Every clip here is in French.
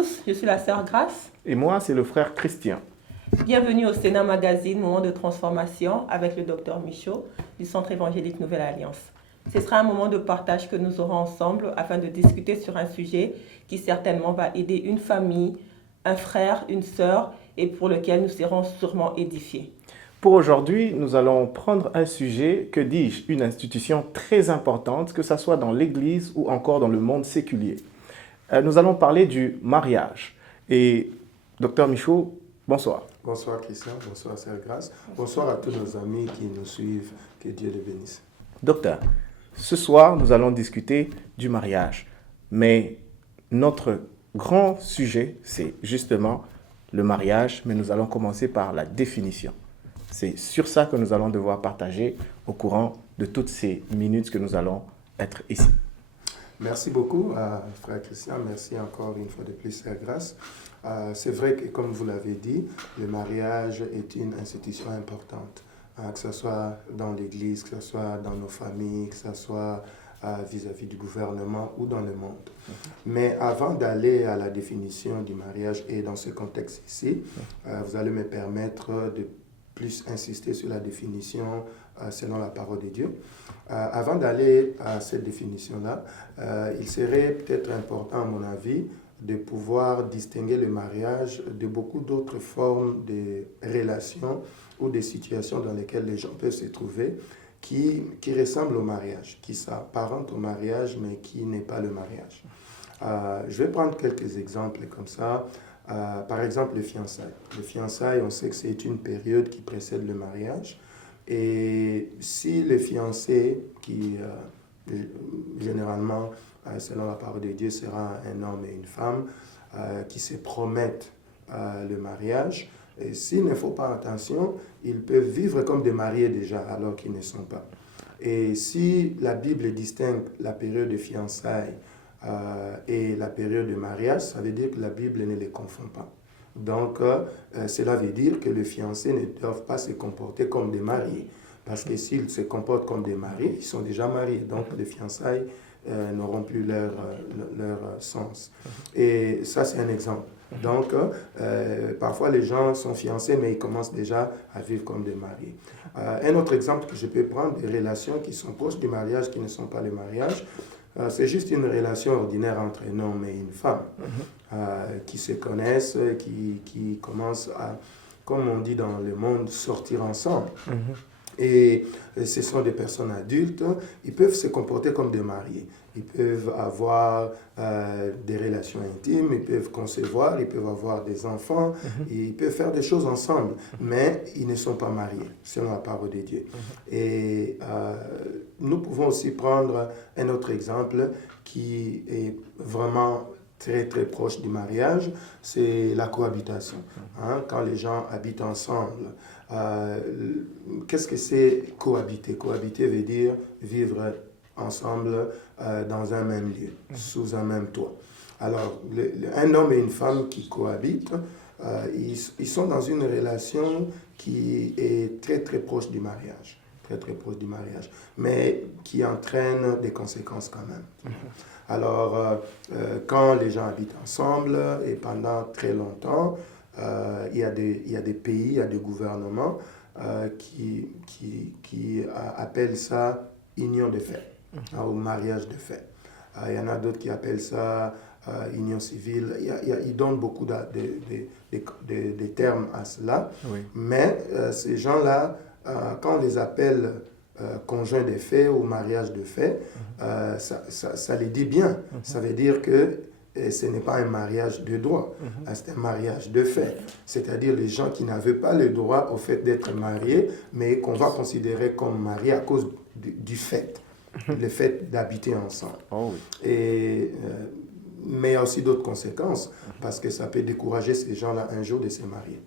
tous, je suis la sœur Grace. Et moi, c'est le frère Christian. Bienvenue au Sénat Magazine, moment de transformation avec le docteur Michaud du Centre évangélique Nouvelle Alliance. Ce sera un moment de partage que nous aurons ensemble afin de discuter sur un sujet qui certainement va aider une famille, un frère, une sœur et pour lequel nous serons sûrement édifiés. Pour aujourd'hui, nous allons prendre un sujet, que dis-je, une institution très importante, que ce soit dans l'Église ou encore dans le monde séculier. Nous allons parler du mariage. Et docteur Michaud, bonsoir. Bonsoir Christian, bonsoir Sœur Grace, bonsoir à tous nos amis qui nous suivent, que Dieu les bénisse. Docteur, ce soir, nous allons discuter du mariage. Mais notre grand sujet, c'est justement le mariage, mais nous allons commencer par la définition. C'est sur ça que nous allons devoir partager au courant de toutes ces minutes que nous allons être ici. Merci beaucoup, frère Christian. Merci encore une fois de plus, Sœur Grace. C'est vrai que, comme vous l'avez dit, le mariage est une institution importante, que ce soit dans l'Église, que ce soit dans nos familles, que ce soit vis-à-vis du gouvernement ou dans le monde. Mais avant d'aller à la définition du mariage et dans ce contexte ici, vous allez me permettre de plus insister sur la définition selon la parole de Dieu. Avant d'aller à cette définition-là, il serait peut-être important, à mon avis, de pouvoir distinguer le mariage de beaucoup d'autres formes de relations ou de situations dans lesquelles les gens peuvent se trouver qui ressemblent au mariage, qui s'apparentent au mariage, mais qui n'est pas le mariage. Je vais prendre quelques exemples comme ça. Par exemple, les fiançailles. Les fiançailles, on sait que c'est une période qui précède le mariage. Et si les fiancés, qui généralement, selon la parole de Dieu, sera un homme et une femme, qui se promettent le mariage, et s'il ne faut pas attention, ils peuvent vivre comme des mariés déjà, alors qu'ils ne sont pas. Et si la Bible distingue la période de fiançailles et la période de mariage, ça veut dire que la Bible ne les confond pas. Donc, cela veut dire que les fiancés ne doivent pas se comporter comme des mariés. Parce que s'ils se comportent comme des mariés, ils sont déjà mariés. Donc, les fiançailles n'auront plus leur sens. Et ça, c'est un exemple. Donc, parfois, les gens sont fiancés, mais ils commencent déjà à vivre comme des mariés. Un autre exemple que je peux prendre, des relations qui sont proches du mariage, qui ne sont pas le mariage, c'est juste une relation ordinaire entre un homme et une femme qui se connaissent, qui commencent à, comme on dit dans le monde, sortir ensemble. Et ce sont des personnes adultes, ils peuvent se comporter comme des mariés. Ils peuvent avoir des relations intimes, ils peuvent concevoir, ils peuvent avoir des enfants, ils peuvent faire des choses ensemble, mais ils ne sont pas mariés, selon la parole de Dieu. Et nous pouvons aussi prendre un autre exemple qui est vraiment très très proche du mariage, c'est la cohabitation. Quand les gens habitent ensemble, qu'est-ce que c'est cohabiter? Cohabiter veut dire vivre ensemble dans un même lieu, sous un même toit. Alors, un homme et une femme qui cohabitent, ils sont dans une relation qui est très très proche du mariage. Très très proche du mariage, mais qui entraîne des conséquences quand même. Alors, quand les gens habitent ensemble et pendant très longtemps, il y a des pays, il y a des gouvernements qui appellent ça union de fait ou mariage de fait. Il y en a d'autres qui appellent ça union civile. Ils donnent beaucoup de termes à cela, mais ces gens-là, quand on les appelle conjoint de fait ou mariage de fait, ça les dit bien. Ça veut dire que ce n'est pas un mariage de droit, c'est un mariage de fait. C'est-à-dire les gens qui n'avaient pas le droit au fait d'être mariés, mais qu'on va considérer comme mariés à cause du fait, le fait d'habiter ensemble. Mais il y a aussi d'autres conséquences, parce que ça peut décourager ces gens-là un jour de se marier.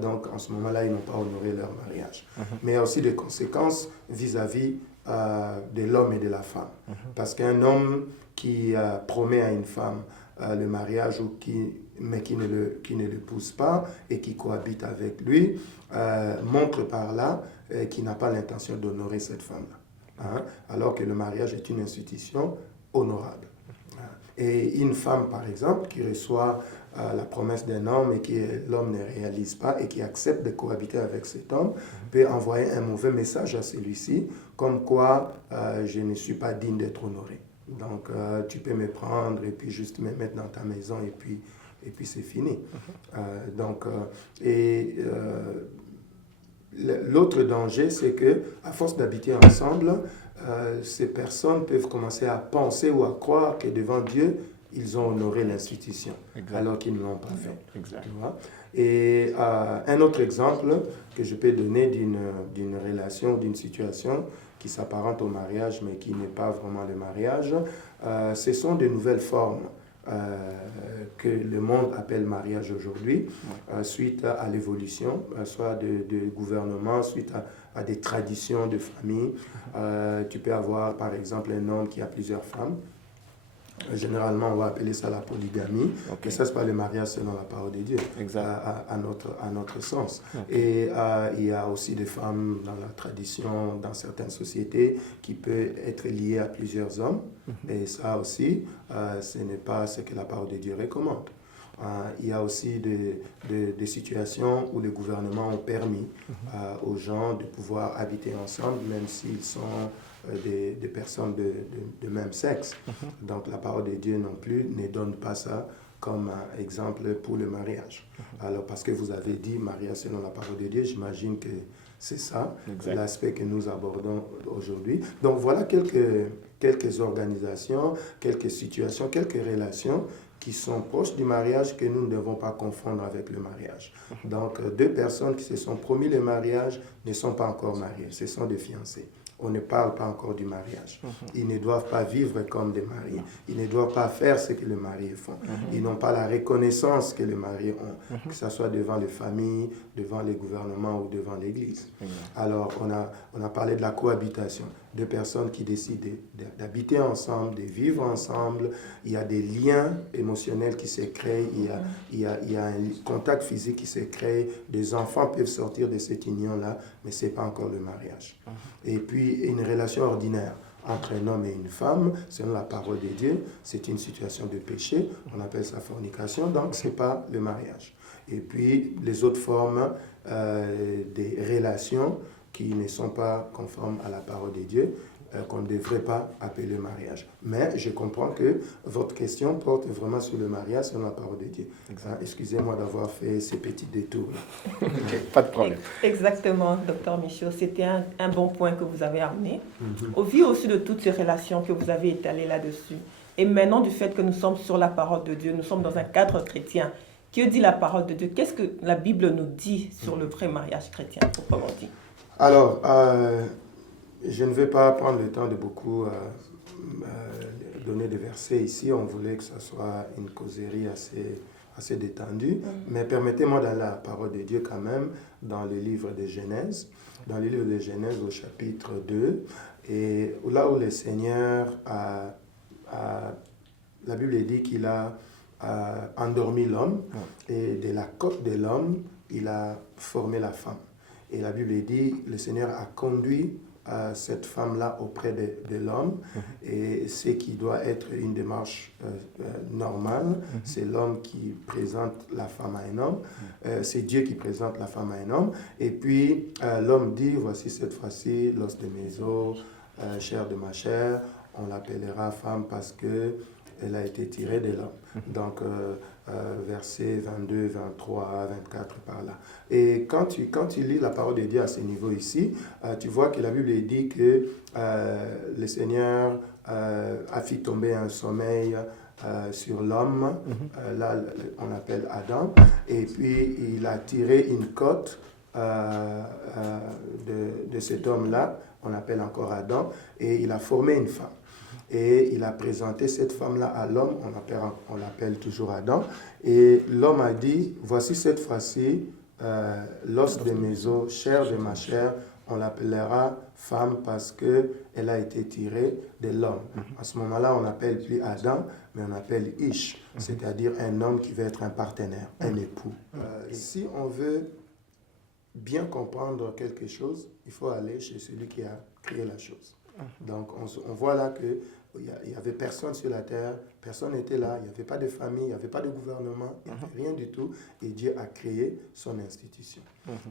Donc, en ce moment-là, ils n'ont pas honoré leur mariage. Mais il y a aussi des conséquences vis-à-vis de l'homme et de la femme. Parce qu'un homme qui promet à une femme le mariage, mais qui ne l'épouse pas et qui cohabite avec lui, montre par là qu'il n'a pas l'intention d'honorer cette femme-là. Alors que le mariage est une institution honorable. Et une femme, par exemple, qui reçoit la promesse d'un homme et que l'homme ne réalise pas et qui accepte de cohabiter avec cet homme, peut envoyer un mauvais message à celui-ci, comme quoi je ne suis pas digne d'être honoré. Donc tu peux me prendre et puis juste me mettre dans ta maison et puis c'est fini. L'autre danger, c'est que à force d'habiter ensemble, ces personnes peuvent commencer à penser ou à croire que devant Dieu, ils ont honoré l'institution, alors qu'ils ne l'ont pas fait. Tu vois? Et un autre exemple que je peux donner d'une relation, d'une situation qui s'apparente au mariage, mais qui n'est pas vraiment le mariage, ce sont de nouvelles formes que le monde appelle mariage aujourd'hui, suite à l'évolution, soit de gouvernement, suite à des traditions de famille. Tu peux avoir, par exemple, un homme qui a plusieurs femmes. Généralement, on va appeler ça la polygamie. Et ça, ce n'est pas le mariage selon la parole de Dieu, à notre sens. Et il y a aussi des femmes dans la tradition, dans certaines sociétés, qui peuvent être liées à plusieurs hommes. Et ça aussi, ce n'est pas ce que la parole de Dieu recommande. Il y a aussi des situations où le gouvernement a permis aux gens de pouvoir habiter ensemble, même s'ils sont des personnes de même sexe. Donc la parole de Dieu non plus ne donne pas ça comme exemple pour le mariage. Alors parce que vous avez dit mariage selon la parole de Dieu, j'imagine que c'est ça, l'aspect que nous abordons aujourd'hui. Donc voilà quelques organisations, quelques situations, quelques relations qui sont proches du mariage que nous ne devons pas confondre avec le mariage. Donc deux personnes qui se sont promis le mariage ne sont pas encore mariées, ce sont des fiancés. On ne parle pas encore du mariage. Ils ne doivent pas vivre comme des mariés. Ils ne doivent pas faire ce que les mariés font. Ils n'ont pas la reconnaissance que les mariés ont, que ce soit devant les familles, devant les gouvernements ou devant l'Église. Alors, on a parlé de la cohabitation. Deux personnes qui décident d'habiter ensemble, de vivre ensemble. Il y a des liens émotionnels qui se créent. Il y a un contact physique qui se crée. Des enfants peuvent sortir de cette union-là, mais ce n'est pas encore le mariage. Et puis, une relation ordinaire entre un homme et une femme, selon la parole de Dieu, c'est une situation de péché. On appelle ça fornication, donc ce n'est pas le mariage. Et puis, les autres formes des relations qui ne sont pas conformes à la parole de Dieu, qu'on ne devrait pas appeler mariage. Mais je comprends que votre question porte vraiment sur le mariage selon la parole de Dieu. Excusez-moi d'avoir fait ces petits détours. Pas de problème. Exactement, Dr Michaud. C'était un bon point que vous avez amené. Au vu aussi de toutes ces relations que vous avez étalées là-dessus, et maintenant du fait que nous sommes sur la parole de Dieu, nous sommes dans un cadre chrétien, que dit la parole de Dieu? Qu'est-ce que la Bible nous dit sur le vrai mariage chrétien, proprement dit? Alors, je ne vais pas prendre le temps de beaucoup donner des versets ici. On voulait que ce soit une causerie assez détendue. Mais permettez-moi d'aller à la parole de Dieu quand même dans le livre de Genèse. Dans le livre de Genèse au chapitre 2. Et là où le Seigneur la Bible dit qu'il a endormi l'homme. Et de la côte de l'homme, il a formé la femme. Et la Bible dit, le Seigneur a conduit cette femme-là auprès de l'homme. Et ce qui doit être une démarche normale, c'est l'homme qui présente la femme à un homme. C'est Dieu qui présente la femme à un homme. Et puis, l'homme dit, voici cette fois-ci, l'os de mes os, chair de ma chair, on l'appellera femme parce que elle a été tirée de l'homme. Donc, versets 22, 23, 24, par là. Et quand tu lis la parole de Dieu à ce niveau ici, tu vois que la Bible dit que le Seigneur a fait tomber un sommeil sur l'homme, là on appelle Adam, et puis il a tiré une côte de cet homme-là, on appelle encore Adam, et il a formé une femme. Et il a présenté cette femme-là à l'homme, on l'appelle toujours Adam. Et l'homme a dit, voici cette fois-ci, l'os de mes os, chair de ma chair, on l'appellera femme parce qu'elle a été tirée de l'homme. À ce moment-là, on n'appelle plus Adam, mais on appelle Ish, c'est-à-dire un homme qui veut être un partenaire, un époux. Si on veut bien comprendre quelque chose, il faut aller chez celui qui a créé la chose. Donc on voit là qu'il n'y avait personne sur la terre, personne n'était là, il n'y avait pas de famille, il n'y avait pas de gouvernement, il n'y avait rien du tout. Et Dieu a créé son institution.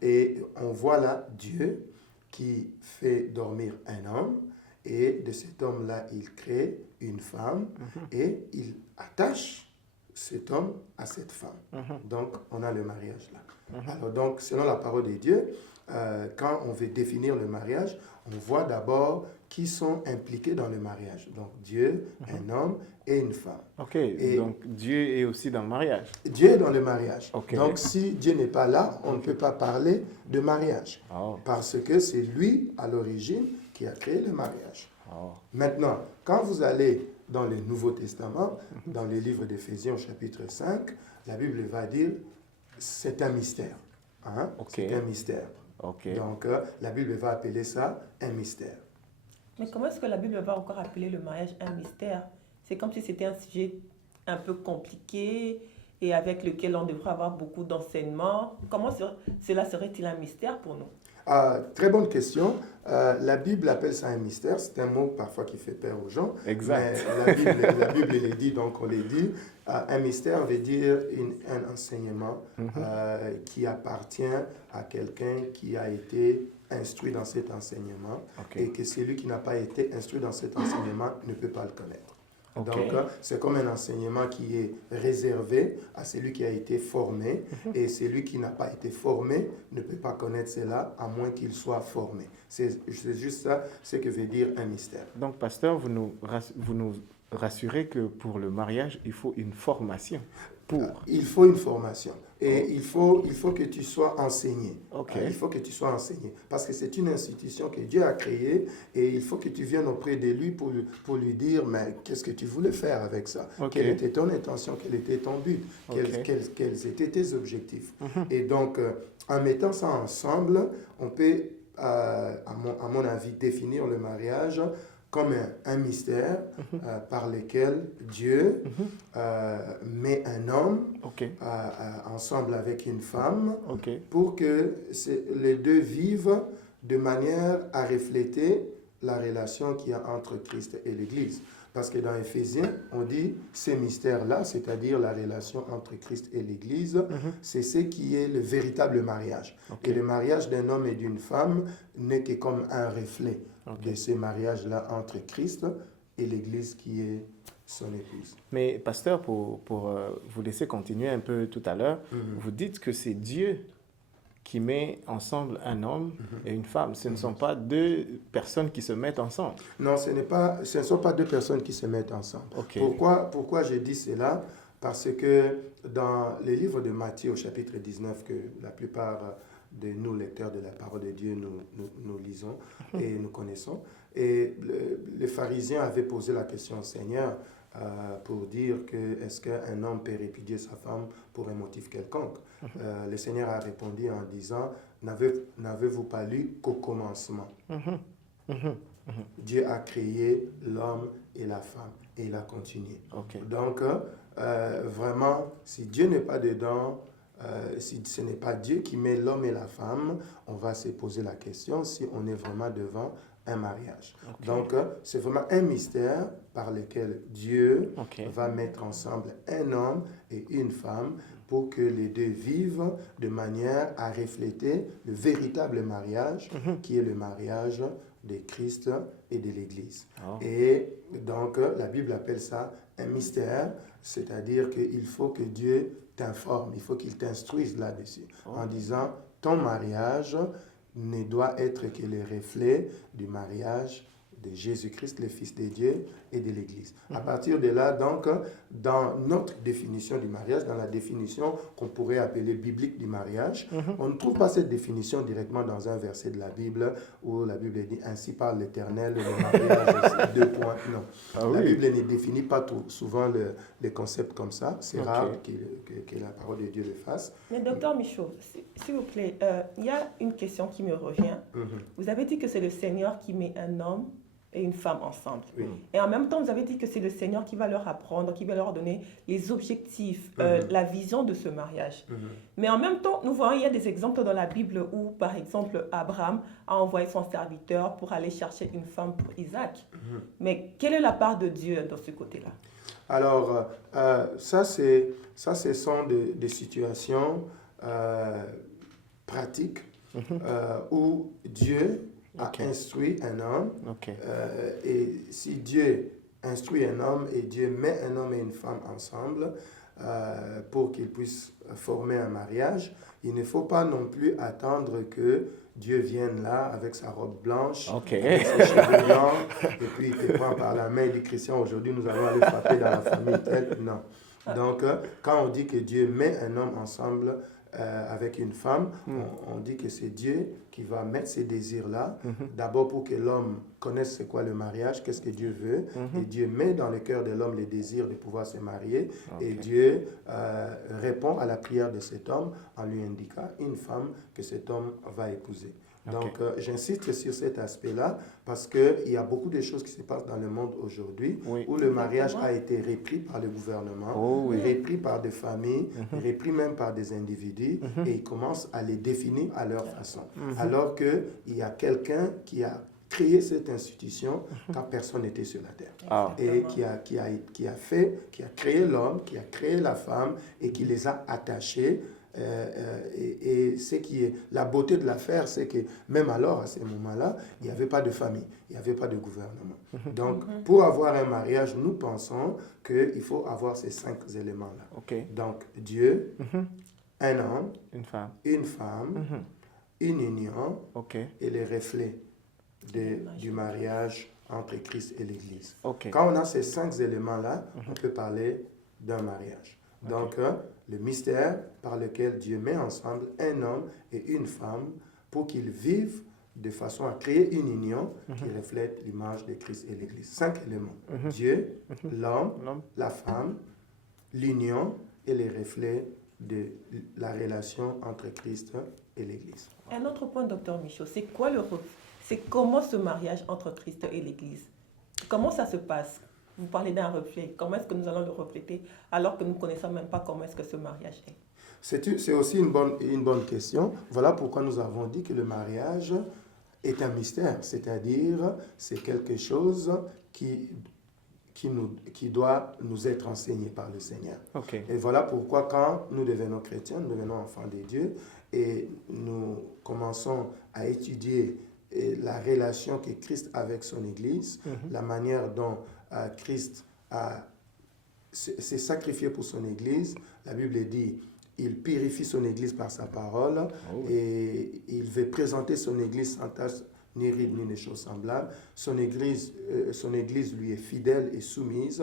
Et on voit là Dieu qui fait dormir un homme, et de cet homme-là, il crée une femme, et il attache cet homme à cette femme. Donc, on a le mariage là. Alors, donc, selon la parole de Dieu, quand on veut définir le mariage, on voit d'abord qui sont impliqués dans le mariage. Donc, Dieu, un homme et une femme. Ok, Et donc Dieu est aussi dans le mariage. Dieu est dans le mariage. Ok. Donc, si Dieu n'est pas là, on ne peut pas parler de mariage. Oh. Parce que c'est lui, à l'origine, qui a créé le mariage. Oh. Maintenant, quand vous allez dans le Nouveau Testament, dans le livre d'Éphésiens, chapitre 5, la Bible va dire c'est un mystère. Hein? Ok. C'est un mystère. Ok. Donc, la Bible va appeler ça un mystère. Mais comment est-ce que la Bible va encore appeler le mariage un mystère? C'est comme si c'était un sujet un peu compliqué et avec lequel on devrait avoir beaucoup d'enseignements. Comment cela serait-il un mystère pour nous? Très bonne question. La Bible appelle ça un mystère. C'est un mot parfois qui fait peur aux gens. Exact. Mais la Bible le dit, donc on le dit. Un mystère veut dire un enseignement qui appartient à quelqu'un qui a été instruit dans cet enseignement, et que celui qui n'a pas été instruit dans cet enseignement ne peut pas le connaître. Ok. Donc, c'est comme un enseignement qui est réservé à celui qui a été formé, et celui qui n'a pas été formé ne peut pas connaître cela à moins qu'il soit formé. C'est juste ça, ce que veut dire un mystère. Donc, pasteur, vous nous rassurez que pour le mariage, il faut une formation pour. Il faut une formation. Et il faut que tu sois enseigné. Ok. Il faut que tu sois enseigné. Parce que c'est une institution que Dieu a créée, et il faut que tu viennes auprès de lui pour lui dire, mais qu'est-ce que tu voulais faire avec ça? Ok. Quelle était ton intention? Quel était ton but? Ok. Quels étaient tes objectifs? Et donc, en mettant ça ensemble, on peut, à mon avis, définir le mariage comme un mystère par lequel Dieu met un homme Ok. ensemble avec une femme Ok. pour que les deux vivent de manière à refléter la relation qu'il y a entre Christ et l'Église. Parce que dans Éphésiens, on dit ces mystères-là, c'est-à-dire la relation entre Christ et l'Église, c'est ce qui est le véritable mariage. Ok. Et le mariage d'un homme et d'une femme n'est que comme un reflet Ok. de ce mariage-là entre Christ et l'Église qui est son épouse. Mais pasteur, pour vous laisser continuer un peu tout à l'heure, vous dites que c'est Dieu qui met ensemble un homme et une femme. Ce ne sont pas deux personnes qui se mettent ensemble. Non, ce ne sont pas deux personnes qui se mettent ensemble. Ok. Pourquoi je dis cela? Parce que dans les livres de Matthieu au chapitre 19, que la plupart de nous, lecteurs de la parole de Dieu, nous lisons et nous connaissons, et les pharisiens avaient posé la question au Seigneur pour dire que est-ce qu'un homme peut répudier sa femme pour un motif quelconque? Le Seigneur a répondu en disant, n'avez-vous pas lu qu'au commencement, Dieu a créé l'homme et la femme, et il a continué. Ok. Donc, vraiment, si Dieu n'est pas dedans, si ce n'est pas Dieu qui met l'homme et la femme, on va se poser la question si on est vraiment devant un mariage. Ok. Donc, c'est vraiment un mystère par lequel Dieu Ok. va mettre ensemble un homme et une femme pour que les deux vivent de manière à refléter le véritable mariage qui est le mariage de Christ et de l'Église. Oh. Et donc, la Bible appelle ça un mystère, c'est-à-dire qu'il faut que Dieu t'informe, il faut qu'il t'instruise là-dessus, en disant, ton mariage ne doit être que le reflet du mariage de Jésus-Christ, le Fils de Dieu, et de l'Église. À partir de là, donc, dans notre définition du mariage, dans la définition qu'on pourrait appeler biblique du mariage, on ne trouve pas cette définition directement dans un verset de la Bible où la Bible dit « Ainsi parle l'Éternel, le mariage, deux points ». Non. Ah La oui. Bible ne définit pas souvent les concepts comme ça. C'est Ok. rare que la parole de Dieu le fasse. Mais docteur Michaud, s'il vous plaît, il y a une question qui me revient. Vous avez dit que c'est le Seigneur qui met un homme et une femme ensemble. Oui. Et en même temps, vous avez dit que c'est le Seigneur qui va leur apprendre, qui va leur donner les objectifs, la vision de ce mariage. Mais en même temps, nous voyons, il y a des exemples dans la Bible où, par exemple, Abraham a envoyé son serviteur pour aller chercher une femme pour Isaac. Mais quelle est la part de Dieu dans ce côté-là? Alors, ça, ce sont des situations pratiques où Dieu a instruit un homme. Et si Dieu instruit un homme et Dieu met un homme et une femme ensemble pour qu'ils puissent former un mariage, il ne faut pas non plus attendre que Dieu vienne là avec sa robe blanche, avec ses cheveux blancs, et puis il te prend par la main et dit, Christian, aujourd'hui nous allons aller frapper dans la famille telle. Non. Donc, quand on dit que Dieu met un homme ensemble avec une femme, on dit que c'est Dieu qui va mettre ces désirs-là, d'abord pour que l'homme connaisse c'est quoi le mariage, qu'est-ce que Dieu veut, et Dieu met dans le cœur de l'homme les désirs de pouvoir se marier, et Dieu répond à la prière de cet homme en lui indiquant une femme que cet homme va épouser. Donc, j'insiste sur cet aspect-là parce qu'il y a beaucoup de choses qui se passent dans le monde aujourd'hui où le mariage a été repris par le gouvernement, repris par des familles, repris même par des individus et ils commencent à les définir à leur façon. Alors qu'il y a quelqu'un qui a créé cette institution quand personne n'était sur la terre. Et qui a créé l'homme, qui a créé la femme et qui les a attachés. Et ce qui est la beauté de l'affaire, c'est que même alors, à ce moment-là, il n'y avait pas de famille, il n'y avait pas de gouvernement. Donc, pour avoir un mariage, nous pensons qu'il faut avoir ces 5 éléments-là. Donc, Dieu, un homme, une femme, une union et les reflets du mariage entre Christ et l'Église. Quand on a ces 5 éléments-là, on peut parler d'un mariage. Donc, le mystère par lequel Dieu met ensemble un homme et une femme pour qu'ils vivent de façon à créer une union qui reflète l'image de Christ et l'Église. 5 éléments. Dieu, l'homme, la femme, l'union et les reflets de la relation entre Christ et l'Église. Un autre point, Dr Michaud, c'est quoi c'est comment ce mariage entre Christ et l'Église? Comment ça se passe? Vous parlez d'un reflet. Comment est-ce que nous allons le refléter alors que nous ne connaissons même pas comment est-ce que ce mariage est? C'est aussi une bonne question. Voilà pourquoi nous avons dit que le mariage est un mystère. C'est-à-dire, c'est quelque chose qui doit nous être enseigné par le Seigneur. Et voilà pourquoi quand nous devenons chrétiens, nous devenons enfants de Dieu et nous commençons à étudier la relation que Christ a avec son Église, la manière dont Christ s'est sacrifié pour son Église. La Bible dit, il purifie son Église par sa parole et il veut présenter son Église sans tache, ni ride, ni des choses semblables. Son église lui est fidèle et soumise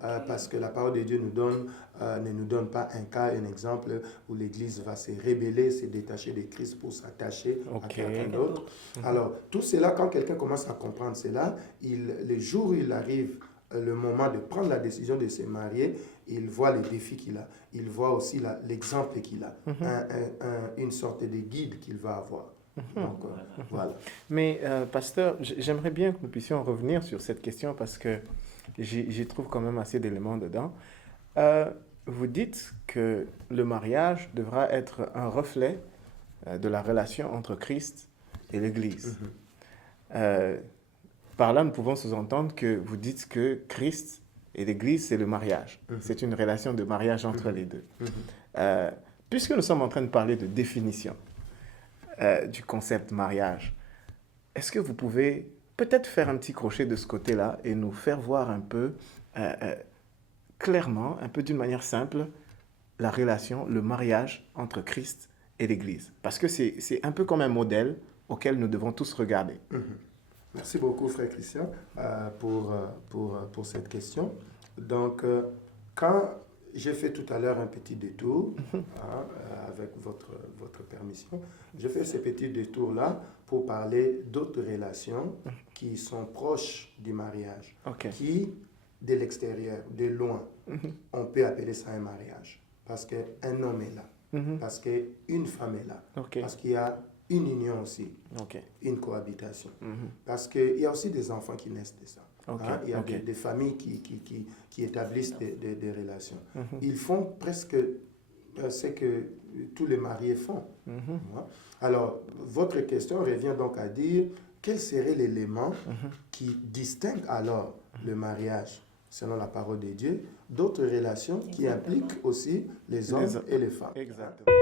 parce que la parole de Dieu ne nous donne pas un cas, un exemple où l'Église va se rebeller, se détacher de Christ pour s'attacher à quelqu'un d'autre. Alors, tout cela, quand quelqu'un commence à comprendre cela, le jour où il arrive le moment de prendre la décision de se marier, il voit les défis qu'il a. Il voit aussi l'exemple qu'il a, une sorte de guide qu'il va avoir. Donc, voilà. Mais, pasteur, j'aimerais bien que nous puissions revenir sur cette question parce que j'y trouve quand même assez d'éléments dedans. Vous dites que le mariage devra être un reflet de la relation entre Christ et l'Église. Par là, nous pouvons sous-entendre que vous dites que Christ et l'Église, c'est le mariage. C'est une relation de mariage entre les deux. Puisque nous sommes en train de parler de définition du concept mariage, est-ce que vous pouvez peut-être faire un petit crochet de ce côté-là et nous faire voir un peu clairement, un peu d'une manière simple, la relation, le mariage entre Christ et l'Église? Parce que c'est un peu comme un modèle auquel nous devons tous regarder. Merci beaucoup, frère Christian, pour cette question. Donc, quand j'ai fait tout à l'heure un petit détour, avec votre permission, j'ai fait ce petit détour-là pour parler d'autres relations qui sont proches du mariage, qui, de l'extérieur, de loin, on peut appeler ça un mariage. Parce qu'un homme est là, parce qu'une femme est là, parce qu'il y a une union aussi, Ok. une cohabitation. Parce qu'il y a aussi des enfants qui naissent de ça. Ok, Hein. Il y a ok. des familles qui établissent des relations. Ils font presque ce que tous les mariés font. Hein. Alors, votre question revient donc à dire quel serait l'élément qui distingue alors le mariage, selon la parole de Dieu, d'autres relations qui impliquent aussi les hommes et les femmes. Exactement.